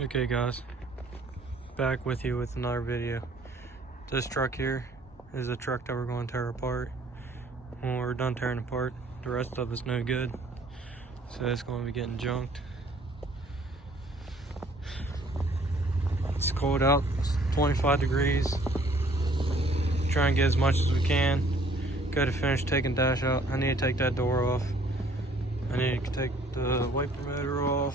Okay guys, back with you with another video. This truck here is a truck that we're going to tear apart. When we're done tearing apart, the rest of it's no good, so it's going to be getting junked. It's cold out, it's 25 degrees. Try and get as much as we can. Go to finish taking dash out. I need to take that door off. I need to take the wiper motor off.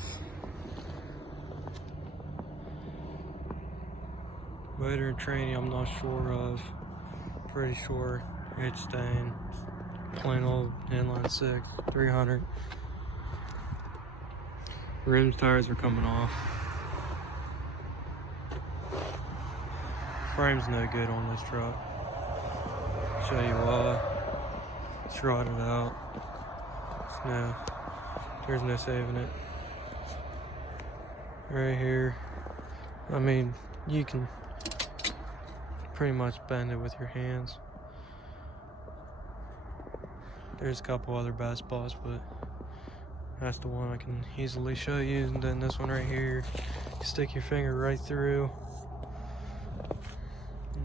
Motor and training, I'm not sure of. Pretty sure it's staying. Plain old inline 6, 300. Rims, tires are coming off. Frame's no good on this truck. Show you why. It's rotted out. There's no saving it. Right here. I mean, you can pretty much bend it with your hands. There's a couple other bad spots, but that's the one I can easily show you. And then this one right here, you stick your finger right through.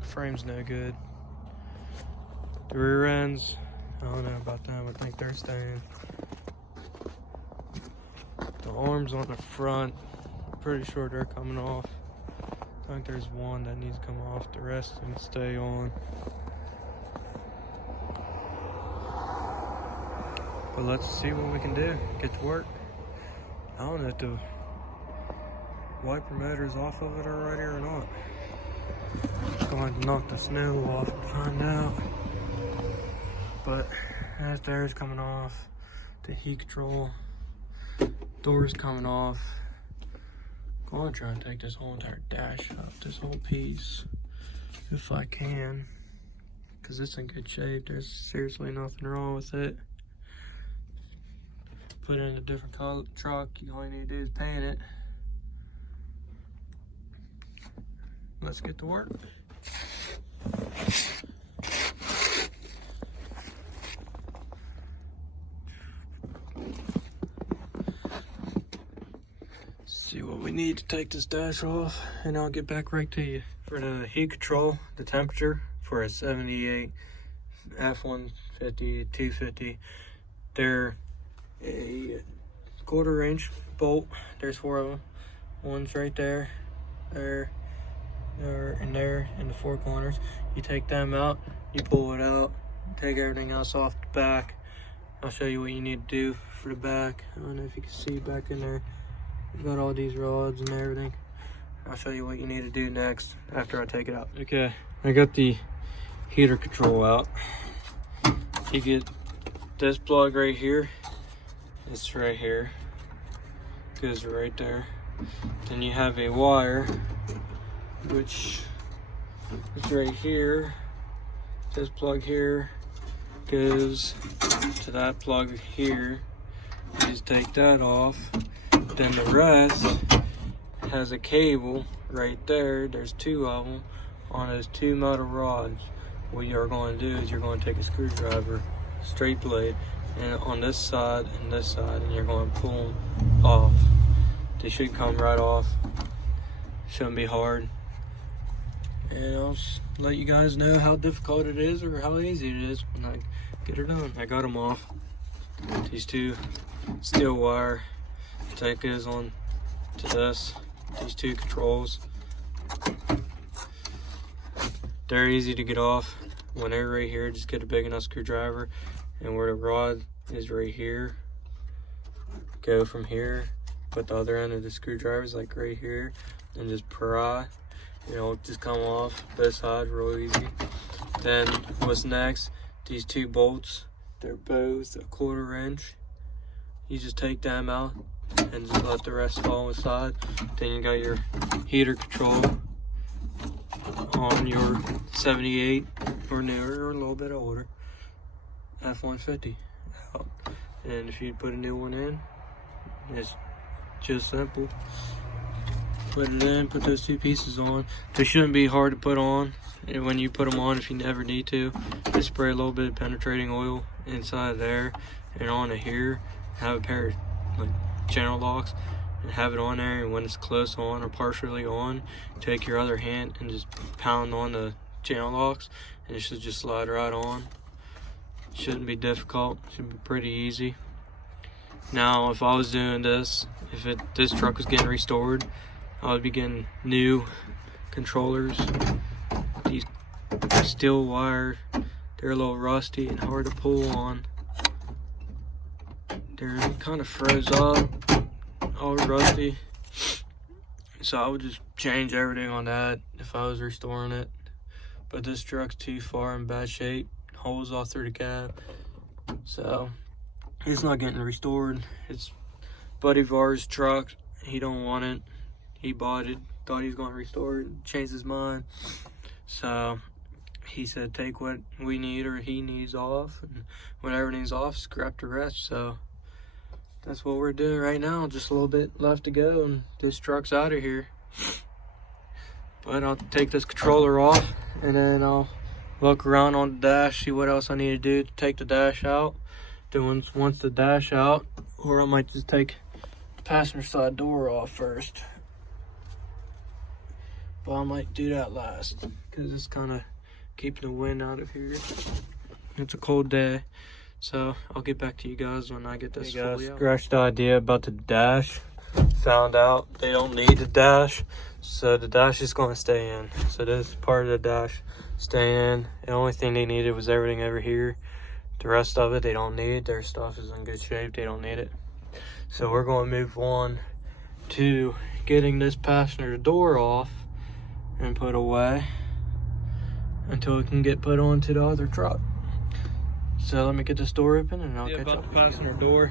The frame's no good. The rear ends, I don't know about them. I think they're staying. The arms on the front, pretty sure they're coming off. I think there's one that needs to come off. The rest can stay on. But let's see what we can do. Get to work. I don't know if the wiper motor is off of it already or not. Just going to knock the snow off and find out. But that there's coming off. The heat control. Door's coming off. I'm gonna try and take this whole entire dash off, this whole piece, if I can, because it's in good shape. There's seriously nothing wrong with it. Put it in a different color truck, all you need to do is paint it. Let's get to work. See what we need to take this dash off, and I'll get back right to you. For the heat control, the temperature for a 78 f-150 250, they're a 1/4 inch bolt. There's 4 of them. One's right there, there, and there in the 4 corners. You take them out, you pull it out, take everything else off the back. I'll show you what you need to do for the back. I don't know if you can see back in there. We've got all these rods and everything. I'll show you what you need to do next after I take it out. Okay, I got the heater control out. You get this plug right here. It's right here. Goes right there. Then you have a wire, which is right here. This plug here goes to that plug here. You just take that off. Then the rest has a cable right there. There's 2 of them on those 2 metal rods. What you're going to do is you're going to take a screwdriver, straight blade, and on this side and this side, and you're going to pull them off. They should come right off. Shouldn't be hard. And I'll just let you guys know how difficult it is or how easy it is when I get it done. I got them off. These 2 steel wire. That goes on to this. These 2 controls. They're easy to get off. When they're right here, just get a big enough screwdriver, and where the rod is right here, go from here, put the other end of the screwdrivers like right here, and just pry. Just come off both sides real easy. Then what's next? These 2 bolts. They're both a 1/4 inch. You just take them out and just let the rest fall inside. Then you got your heater control on your 78 or newer or a little bit older f-150 out. And if you put a new one in, it's just simple. Put it in, put those 2 pieces on. They shouldn't be hard to put on. And when you put them on, if you never need to, just spray a little bit of penetrating oil inside there and on here. Have a pair of general locks, and have it on there, and when it's close on or partially on, take your other hand and just pound on the channel locks, and it should just slide right on. Shouldn't be difficult, should be pretty easy. Now if I was doing this, this truck was getting restored, I would be getting new controllers. These steel wire, they're a little rusty and hard to pull on. They're kind of froze up, all rusty. So I would just change everything on that if I was restoring it. But this truck's too far in bad shape, holes all through the cab. So it's not getting restored. It's buddy of ours' truck. He don't want it. He bought it, thought he was going to restore it, changed his mind. So he said take what we need or he needs off, and when everything's off, scrap the rest. So that's what we're doing right now. Just a little bit left to go and this truck's out of here. But I'll take this controller off and then I'll look around on the dash, see what else I need to do to take the dash out. Then once the dash out, or I might just take the passenger side door off first. But I might do that last because it's kind of keeping the wind out of here. It's a cold day, so I'll get back to you guys when I get this fully out. Scratched the idea about the dash. Found out they don't need the dash, so the dash is going to stay in. So this part of the dash stay in. The only thing they needed was everything over here. The rest of it they don't need. Their stuff is in good shape. They don't need it. So we're going to move on to getting this passenger door off and put away until it can get put onto the other truck. So let me get this door open and I'll catch up. Passenger door.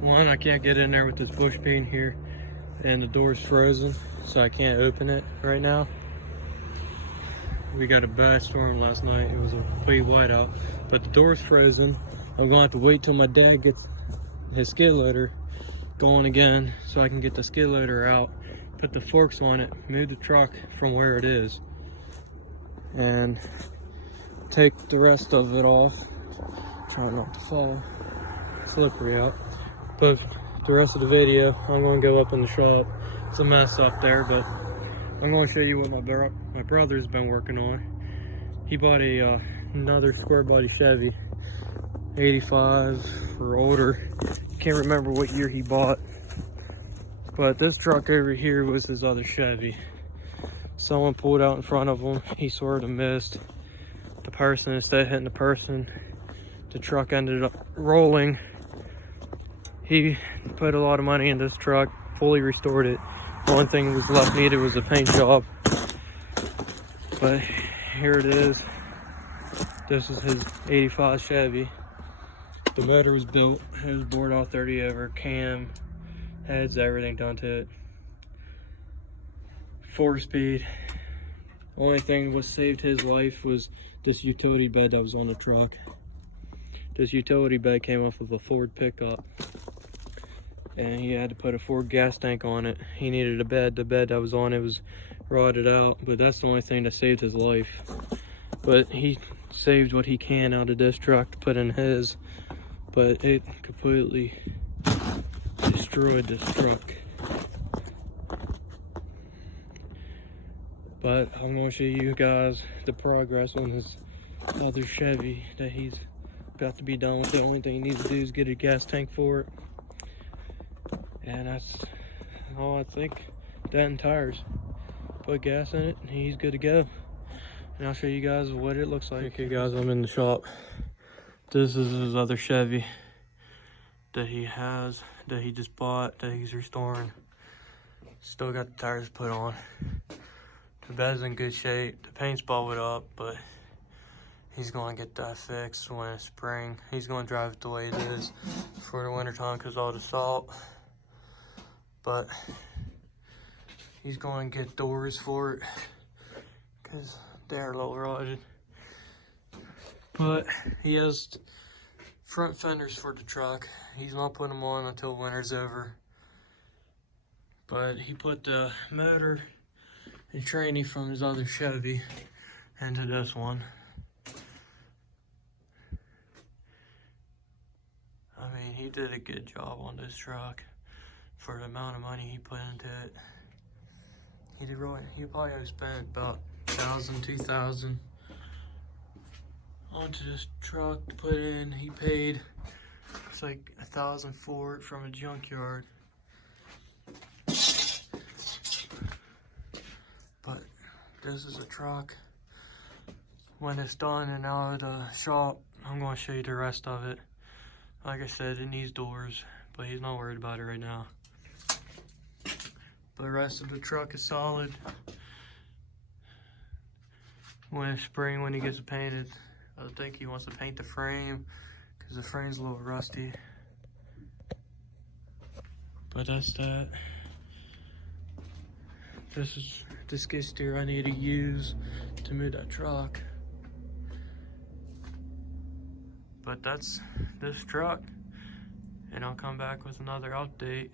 One, I can't get in there with this bush being here, and the door's frozen, so I can't open it right now. We got a bad storm last night. It was a complete whiteout, but the door's frozen. I'm gonna have to wait till my dad gets his skid loader going again so I can get the skid loader out, put the forks on it, move the truck from where it is, and take the rest of it off. Try not to fall. Slippery out. But the rest of the video, I'm going to go up in the shop. It's a mess up there, but I'm going to show you what my brother's been working on. He bought another square body Chevy, 85 or older. Can't remember what year he bought. But this truck over here was his other Chevy. Someone pulled out in front of him. He swerved and missed. The person, instead of hitting the person, the truck ended up rolling. He put a lot of money in this truck, fully restored it. One thing was left needed was a paint job. But here it is. This is his 85 Chevy. The motor was built. It was bored all 30 over, cam, heads, everything done to it. 4-speed. Only thing what saved his life was this utility bed that was on the truck. This utility bed came off of a Ford pickup, and he had to put a Ford gas tank on it. He needed a bed. The bed that was on it was rotted out, but that's the only thing that saved his life. But he saved what he can out of this truck to put in his, but it completely destroyed this truck. But I'm going to show you guys the progress on his other Chevy that he's about to be done with. The only thing he needs to do is get a gas tank for it. And that's all I think. That and tires. Put gas in it and he's good to go. And I'll show you guys what it looks like. Okay guys, I'm in the shop. This is his other Chevy that he has, that he just bought, that he's restoring. Still got the tires put on. The bed's in good shape. The paint's bubbled up, but he's going to get that fixed when it's spring. He's going to drive it the way it is for the winter time because all the salt. But he's going to get doors for it because they're a little rotted. But he has front fenders for the truck. He's not putting them on until winter's over. But he put the motor and tranny from his other Chevy into this one. I mean, he did a good job on this truck. for the amount of money he put into it. He probably spent about $1,000, $2,000 onto this truck to put in. He paid, it's like $1,000 for it from a junkyard. But this is a truck. When it's done and out of the shop, I'm going to show you the rest of it. Like I said, it needs doors, but he's not worried about it right now. But the rest of the truck is solid. When it's spring, when he gets it painted, I think he wants to paint the frame because the frame's a little rusty. But that's that. This is the skid steer I need to use to move that truck. But that's this truck, and I'll come back with another update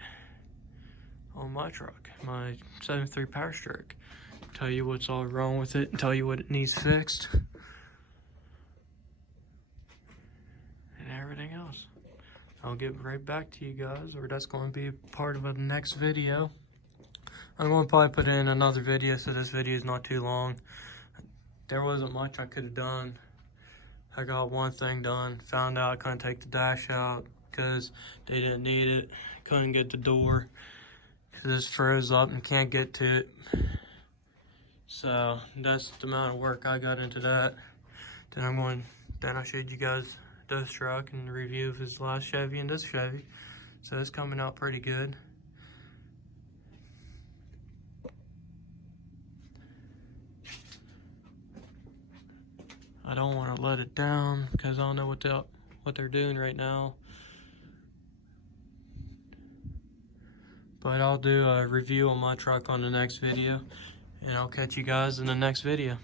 on my truck, my 73 Powerstroke. Tell you what's all wrong with it, and tell you what it needs fixed, and everything else. I'll get right back to you guys, or that's going to be part of the next video. I'm going to probably put in another video so this video is not too long. There wasn't much I could have done. I got one thing done. Found out I couldn't take the dash out because they didn't need it. Couldn't get the door because it's froze up and can't get to it. So that's the amount of work I got into that. Then I showed you guys this truck and the review of his last Chevy and this Chevy. So it's coming out pretty good. I don't want to let it down because I don't know what they're doing right now. But I'll do a review on my truck on the next video, and I'll catch you guys in the next video.